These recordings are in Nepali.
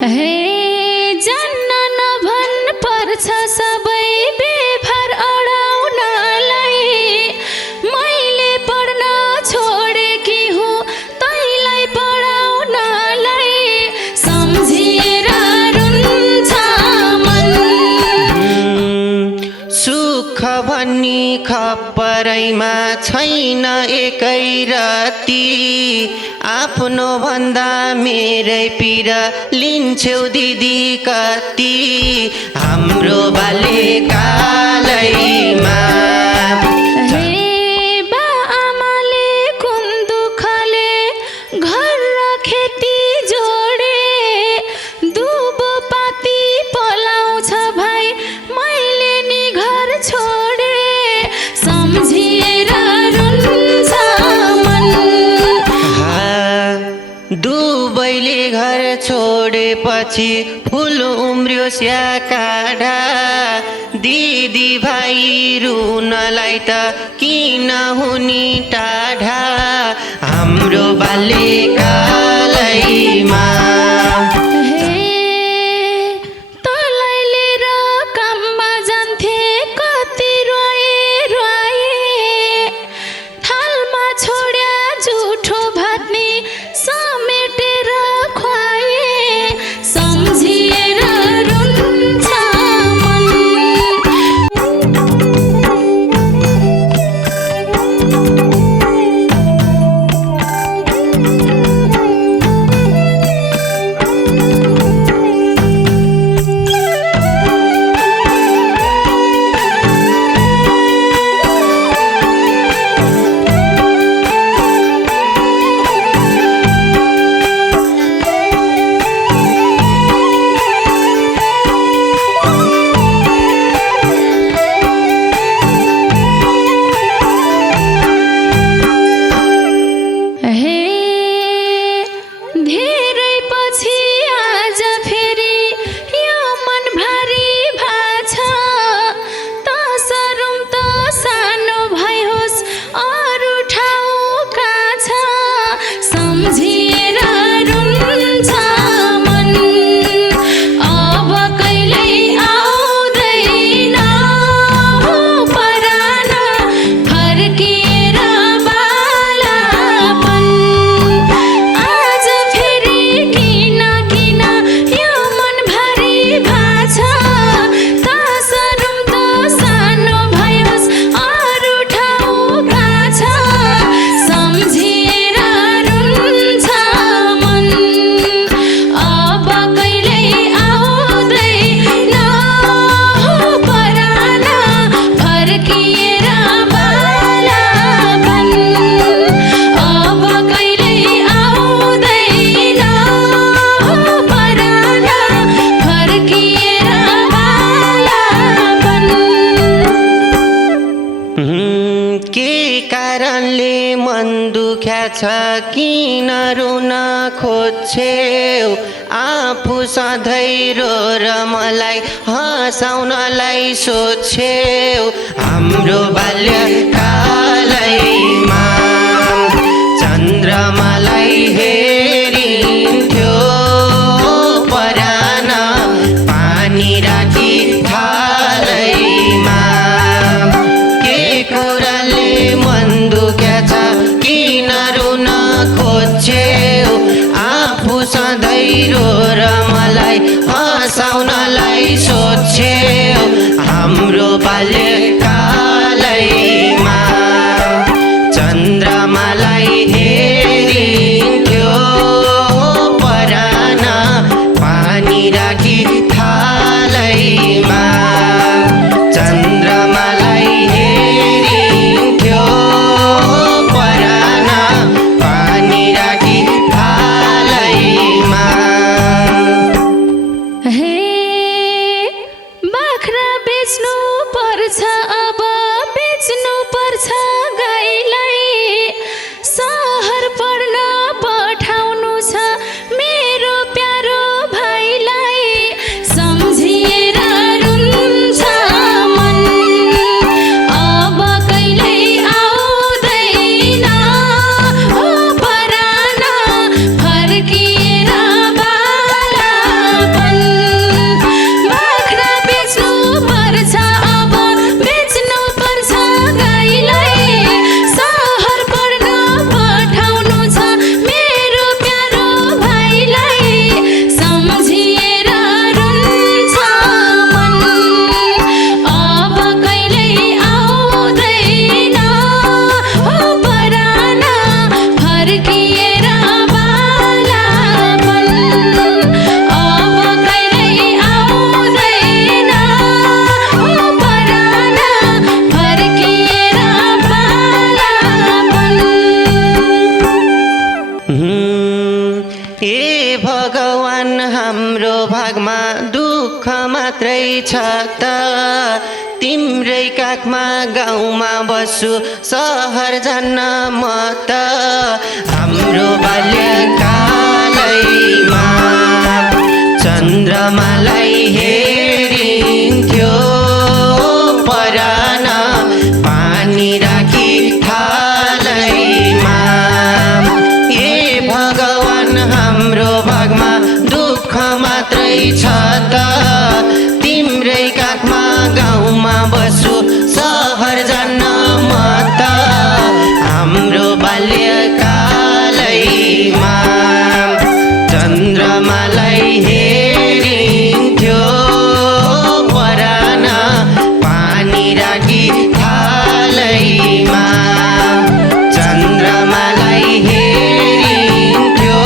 हे जान्न नभन पर्छ सबै बेभर अडाउनलाई। मैले पढ्न छोडेकी हुँ तैँलाई पढाउनलाई। सम्झिएर रुन्छ मन। सुख भन्ने खपरैमा छैन एकै राती। आफ्नो भन्दा मेरै पीडा लिन्छौ दिदी कति। हाम्रो बाल्यकालैमा आमाले कुन दुःखले घर र खेती जोडे। दुबो पाती पलाउँछ भाइ मैले नि घर छोडे। सम्झिएर रुन्छ मन। दुबैले घर छोडेपछि फुल उम्र्यो स्याकाढा। दिदी भाइ रुनलाई त किन हुने टाढा। हाम्रो बाल्यकालैमा तँलाई लिएर काममा जान्थे कति रोए रोए। थालमा छोड्या जुठो भात नि समेटेर खुवाए। सम्झिएर रुन्छ मन। धेरै पछि आज फेरि यो मन भारी भाछ। तसरुम त सानो भइहोस् अरू ठाउँ कहाँ छ। सम्झिएर रुन्छ मन। अब कहिल्यै आउँदैन परान फर्किएर बालापन। आज फेरि किन किन यो मन भारी भाछ। तसरुम त सानो भयोस् अरू ठाउँ कहाँ छ। सम्झिएर रुन्छ मन। अब कहिल्यै आउँदैन परान फर्किएर बालापन। अब कहिल्यै आउँदैन परान फर्किएर बालापन। के कारणले मन दुख्या छ किन रुन खोज्छेउ। आफू सधैँ रोएर मलाई हँसाउनलाई सोध्छेउ। हाम्रो बाल्यकालैमा चन्द्रमालाई हेरिन्थ्यो परान पानी राखी थालैमा। के कुराले मन दुख्या छ किन रुन खोज्छेउ। आफू सधैँ रोएर मलाई हँसाउनलाई सोध्छेउ। हाम्रो बाल्यकालैमा चन्द्रमालाई हेरिन्थ्यो परान पानी राखी थालैमा। चन्द्रमालाई हेरिन्थ्यो परान पानी राखी थालैमा। हे बाख्रा बेच्नु पर्छ हाम्रो भागमा दुःख मात्रै छ त तिम्रै काखमा गाउँमा बस्छु सहर जान्न म त हाम्रो बाल्यकालैमा चन्द्रमालाई हेरिन्थ्यो परान पानी राखी थालैमा ए भगवान हाम्रो भागमा दुःख मात्रै छ त तिम्रै काखमा गाउँमा बस्छु सहर जान्न म त हाम्रो बाल्यकालैमा चन्द्रमालाई हेरिन्थ्यो परान पानी राखी थालैमा चन्द्रमालाई हेरिन्थ्यो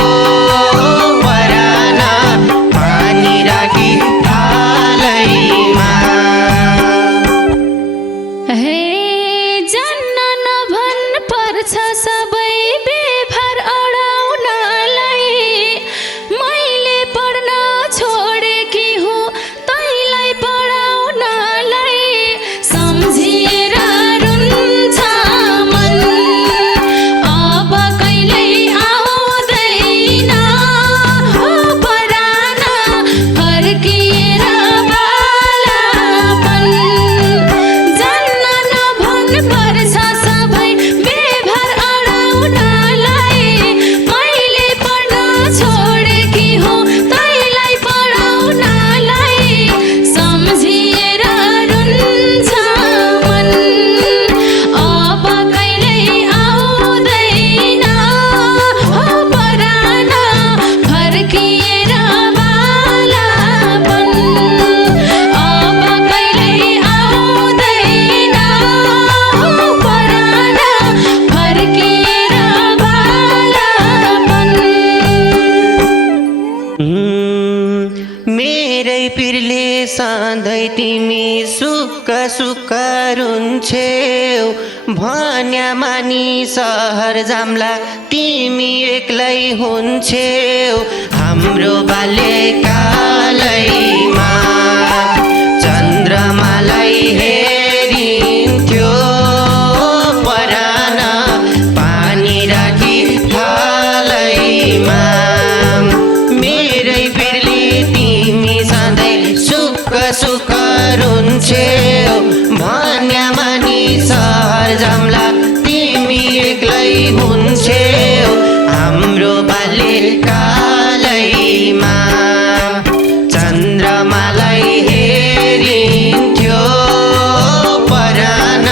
परान पानी राखी थालैमा हे जान्न नभन पर्छ सबै बेभर अडाउनलाई मैले पढ्न छोडेकी हुँ तैँलाई पढाउनलाई सम्झिएर रुन्छ मन अब कहिल्यै आउँदैन हो परान फर्किएर बालापन जान्न नभन पर्छ सबै बेभर अडाउनलाई मैले पढ्न छोडेकी हुँ तैँलाई पढाउनलाई सम्झिएर रुन्छ मन अब कहिल्यै आउँदैन हो परान फर्किएर बालापन अब कहिल्यै आउँदैन हो परान फर्किएर बालापन मेरै पिरले सधैँ तिमी सुक्क सुक्क रुन्छेउ भन्या मानी सहर जाम्ला तिमी एक्लै हुन्छेउ हाम्रो बाल्यकालैमा चन्द्रमालाई हेरिन्थ्यो परान पानी राखी थालैमा मेरै पिरले तिमी सधैँ सुक्क सुक्क रुन्छेउ भन्या मानी सहर जाम्ला तिमी एक्लै हुन्छेउ हाम्रो बाल्यकालैमा चन्द्रमालाई हेरिन्थ्यो परान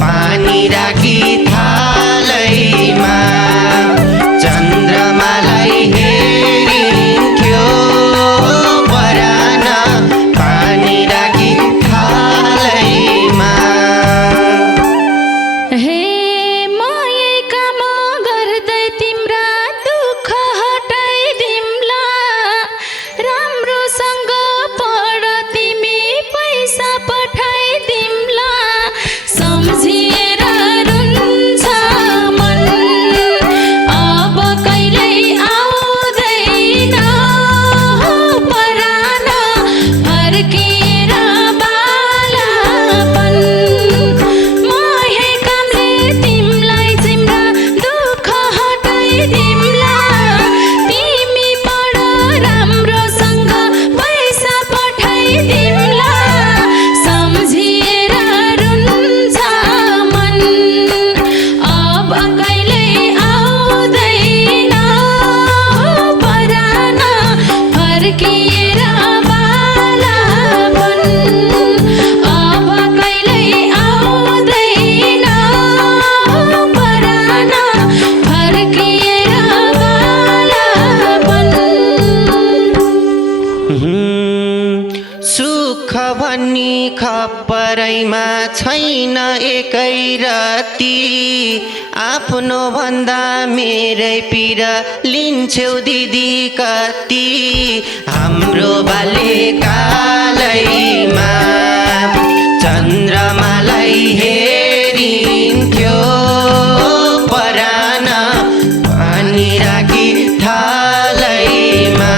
पानी राखी थालैमा चन्द्रमालाई हेरिन्थ्यो परान पानी राखी थालैमा हे म यही काम गर्दै तिम्रा दुःख हटाइदिम्ला राम्रोसँग पढ तिमी पैसा पठाइदिम्ला सम्झिएर रुन्छ मन अब कहिल्यै आउँदैन हो परान फर्किएर बालापन म यही कामले तिमीलाई तिम्रा दुःख हटाइदिम्ला तिमी पढ राम्रोसँग पैसा पठाइदिम्ला सम्झिएर रुन्छ मन अब कहिल्यै आउँदैन हो परान फर्किएर बालापन अब कहिल्यै आउँदैन हो परान फर्किएर बालापन सुख भन्ने खपरैमा छैन एकै राति आफ्नो भन्दा मेरै पिर लिन्छौ दिदी कति हाम्रो बाल्यकालैमा चन्द्रमालाई हेरिन्थ्यो परान पानी राखी थालैमा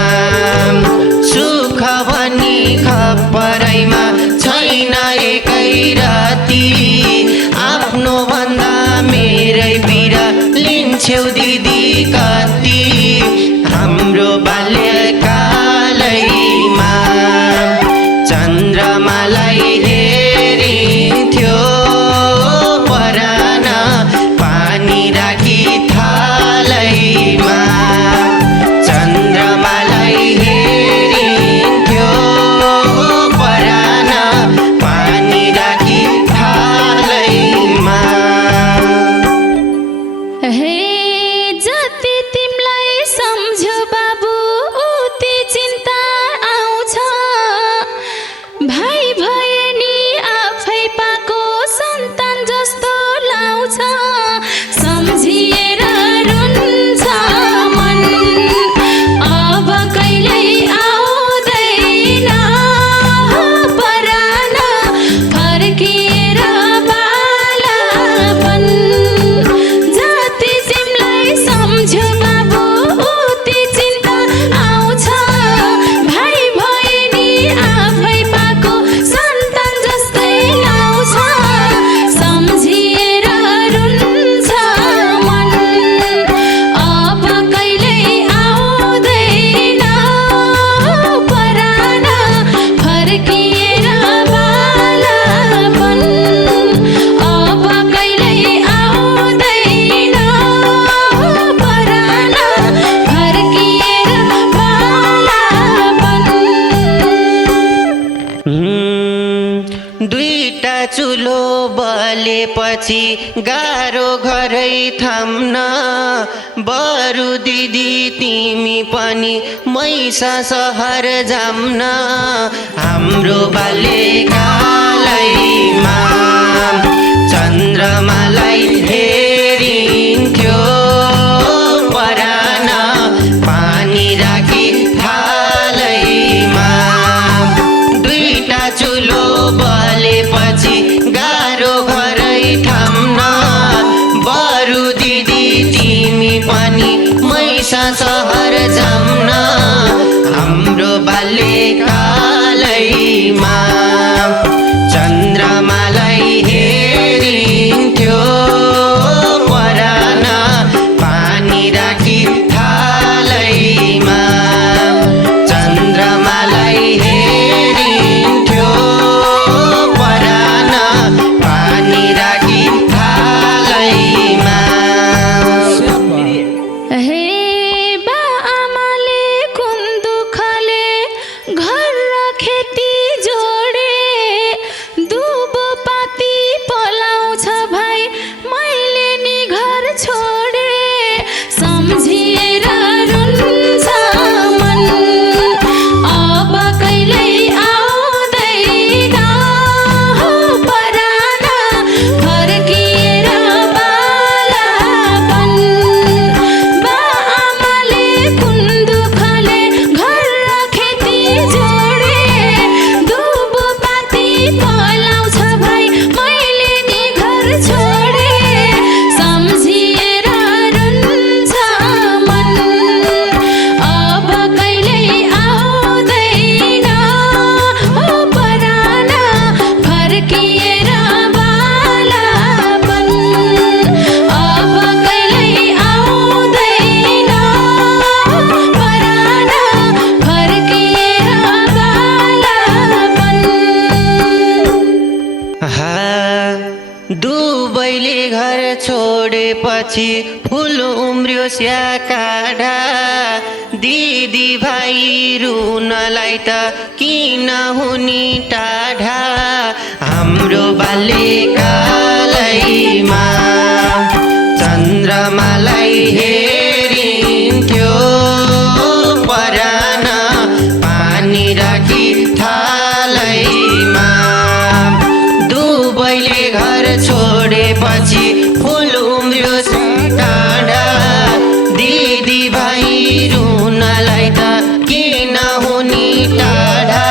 चुलो बलेपछि गाह्रो घरै थाम्न बरु दिदी तिमी पनि मैसा सहर जाम्न हाम्रो बाल्यकालैमा चन्द्रमालाई हेरिन्थ्यो परान पानी राखी थालैमा दुईटा चुलो बलेपछि गाह्रो घरै थाम्न बरु दिदी तिमी पनि मैसा सहर जाम्न हाम्रो बाल्यकालैमा चन्द्रमालाई हेरिन्थ्यो परान पानी राखी थालैमा चन्द्रमालाई हेरिन्थ्यो परान पानी राखी थालैमा। हे बा आमाले कुन दुःखले घर र खेती जोडे दुबो पाती पलाउँछ भाइ मैले नि घर छोडे सम्झिएर रुन्छ मन अब कहिल्यै आउँदैन हो परान फर्किएर बालापन बा आमाले कुन दुःखले घर र खेती जोडे दुबो पाती पलाउँछ भाइ मैले नि घर छोडे सम्झिएर रुन्छ मन अब कहिल्यै आउँदैन हो परान फर्किएर बालापन अब कहिल्यै आउँदैन परान फर्किएर बालापन। दुबैले घर छोडेपछि फुल उम्र्यो स्याकाडा दिदी भाइ रुनलाई त किन हुनी टाढा हाम्रो बाल्यकालैमा चन्द्रमालाई हेरिन्थ्यो परान पानी राखी थालैमा दुबैले घर छोडेपछि फुल उम्र्यो टाढा दिदी भाइ रुनलाई त किन हुनी टाढा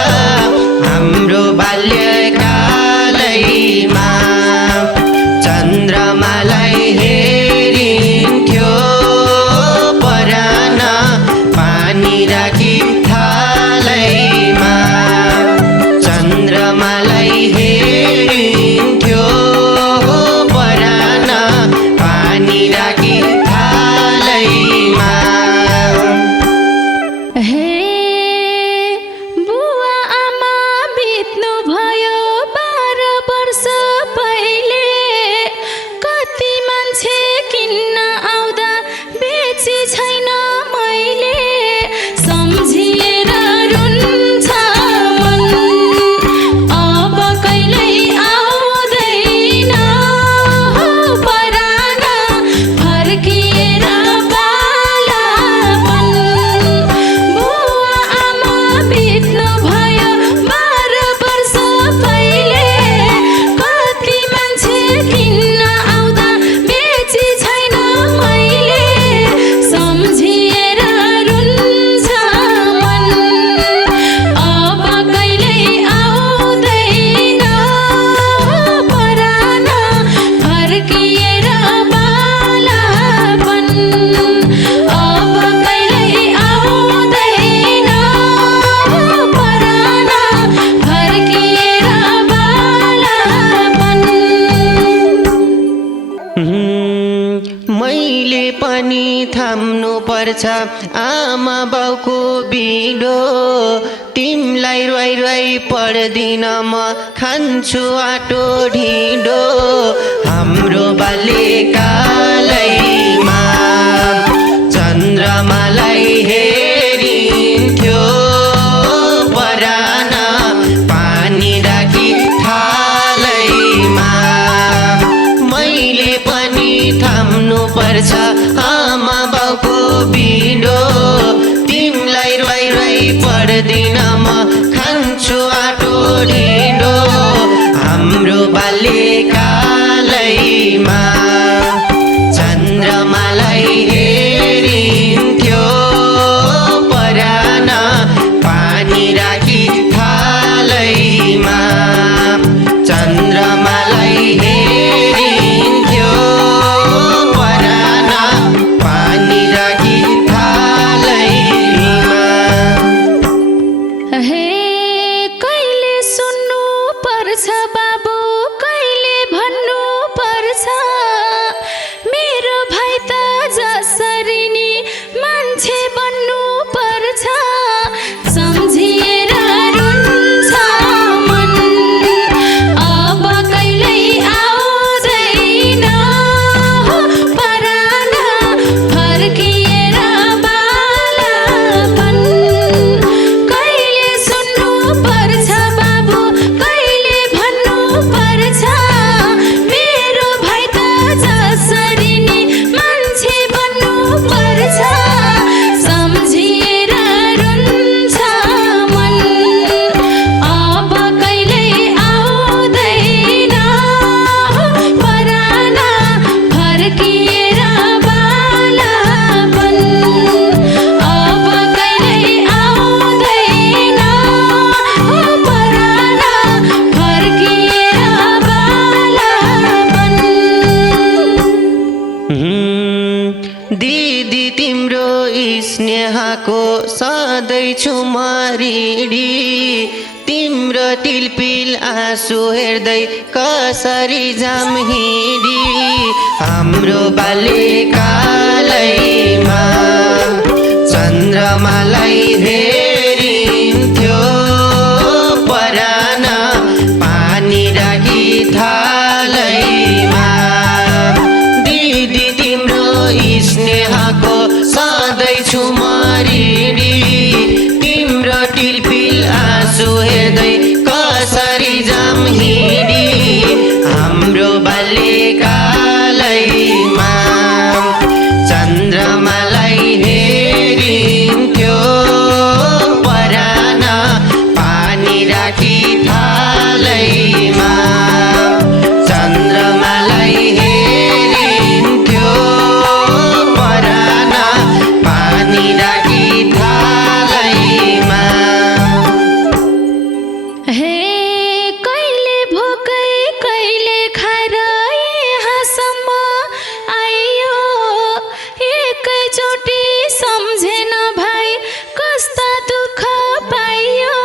हाम्रो बाल्यकालैमा चन्द्रमालाई हेरिन्थ्यो परान पानी राखी थालैमा चन्द्रमालाई हेरिन्थ्यो परान पानी राखी थालैमा। हे बुवा आमा बित्नु भयो 12 वर्ष पहिले कति मान्छे किन्न आउँदा बेची छैन मैले सम्झिएर रुन्छ मन अब कहिल्यै आउँदैन हो परान फर्किएर बालापन बुवा आमा बित्नु भयो 12 वर्ष पहिले कति मान्छे किन्न आउँदा बेची छैन मैले सम्झिएर रुन्छ मन अब कहिल्यै आउँदैन परान फर्किएर बालापन अब कहिल्यै आउँदैन परान फर्किएर बालापन। मैले पनि थाम्नु पर्छ आमा बाउको बिडो तिमलाई रोइ रोइ पढ्दिन म खान्छु आटो ढिँडो हाम्रो बाल्यकालैमा चन्द्रमालाई हेरिन्थ्यो परान पानी राखी थालै खान्छु आटो ढिँडो हाम्रो बाल्यकालैमा चन्द्रमालाई हेरिन्थ्यो परान पानी राखी थालैमा चन्द्रमालाई हेरिन्थ्यो परान पानी राखी थालैमा। हे कहिले सुन्नु पर्छ बाबु कहिले भन्नु पर्छ मेरो भाइ त जसरी नि मान्छे बन्नु पर्छ सम्झिएर रुन्छ मन अब कहिल्यै आउँदैन परान फर्किएर बालापन कहिले सुन्नु पर्छ बाबु कहिले भन्नु पर्छ मेरो भाइ त जसरी नि मान्छे बन्नु पर्छ सम्झिएर रुन्छ मन अब कहिल्यै आउँदैन परान फर्किएर बालापन अब कहिल्यै आउँदैन परान फर्किएर बालापन। दिदी तिम्रो स्नेहको सधैँ छु म ऋणी तिम्रो टिलपिल आँसु हेर्दै कसरी जाम हिँडी हाम्रो बाल्यकालैमा चन्द्रमालाई हेरिन्थ्यो परान पानी राखी थालैमा दिदी तिम्रो स्नेहको सधैँ छु म ऋणी तिम्रो टिलपिल आँसु हेर्दै कसरी जाम हिँडी हाम्रो बाल्यकालैमा चन्द्रमालाई हेरिन्थ्यो परान पानी राखी थालैमा चन्द्रमालाई हेरिन्थ्यो परान पानी राखी थालैमा। हे कहिले भोकै कहिले खाएर यहाँसम्म आइयो एकैचोटि सम्झेन भाइ कस्ता दुःख पाइयो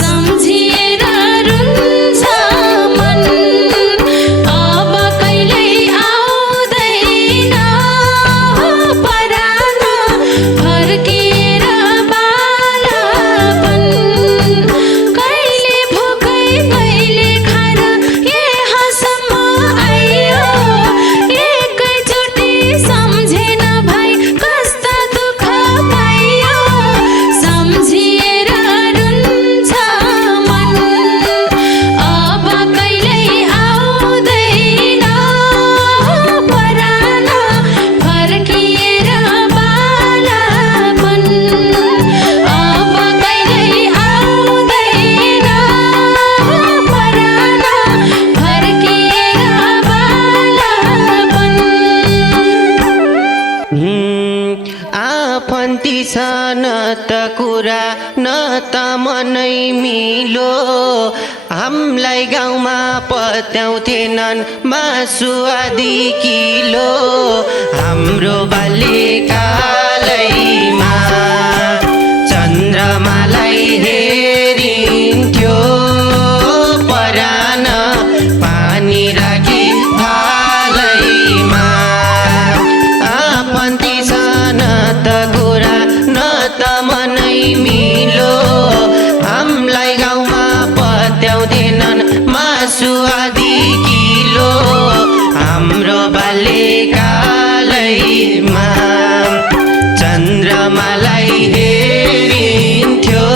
सम्झिएर रुन्छ मन अब कहिल्यै आउँदैन परान फर्किएर बालापन कहिले भोकै कहिले खाएर यहाँसम्म आइयो एकैचोटि सम्झेन भाइ कस्ता दुःख पाइयो सम्झिएर रुन्छ मन अब कहिल्यै आउँदैन परान फर्किएर बालापन अब कहिल्यै आउँदैन परान फर्किएर बालापन। आफन्ती छ न त कुरा न त मनै मिलो हामीलाई गाउँमा पत्याउँथेनन् मासु आदि किलो हाम्रो बाल्यकालैमा चन्द्रमालाई हेरिन्थ्यो परान पानी राखी थालैमा आफन्ती छ न त कुरा न त मनै मिलो हामीलाई गाउँमा पत्याउँथेनन् मासु आदि किलो हाम्रो बाल्यकालैमा चन्द्रमालाई हेरिन्थ्यो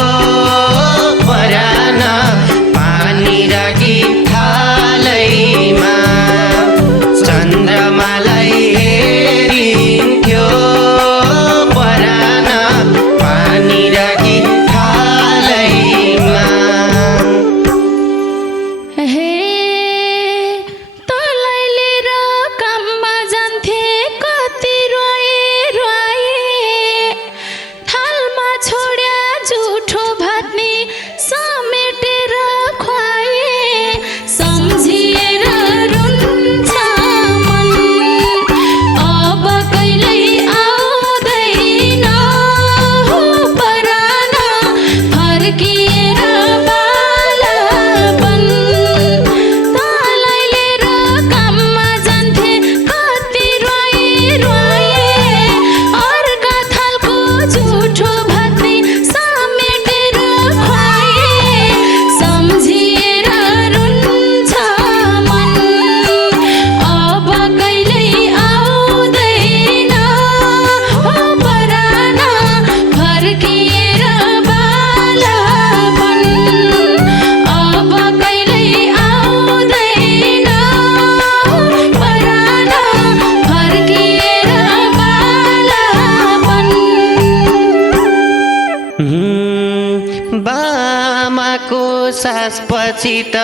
बामाको सासपछि त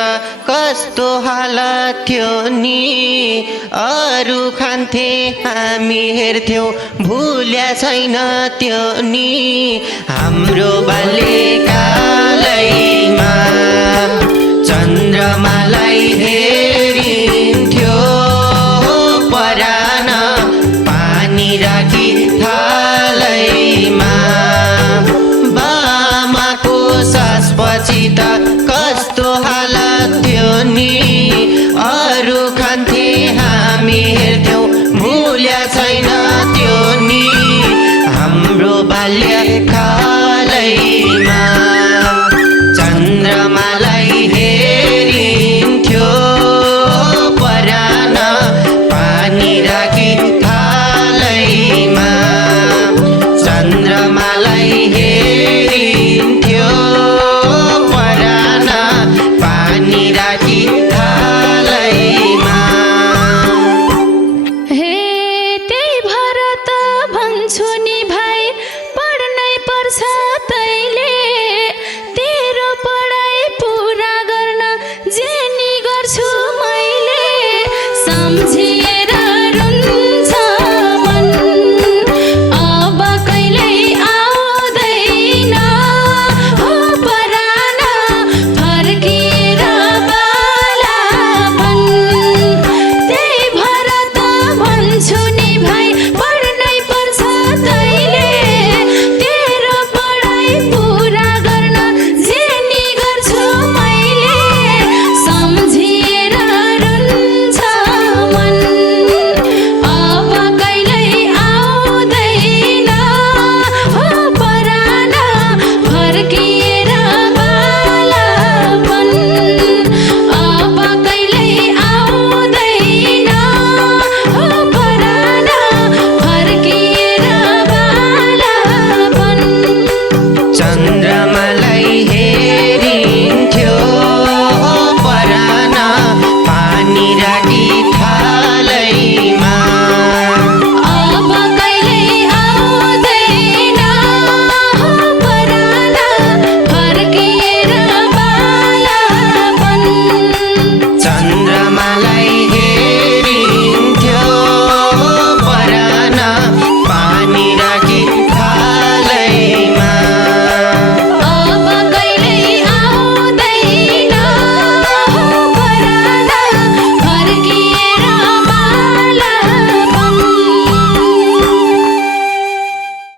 कस्तो हालत थियो नि अरू खान्थे हामी हेर्थ्यौँ भुल्या छैन त्यो नि हाम्रो बाल्यकालैमा चन्द्रमालाई हेरिन्थ्यो परान पानी राखी थालैमा बामाको सासपछि त कस्तो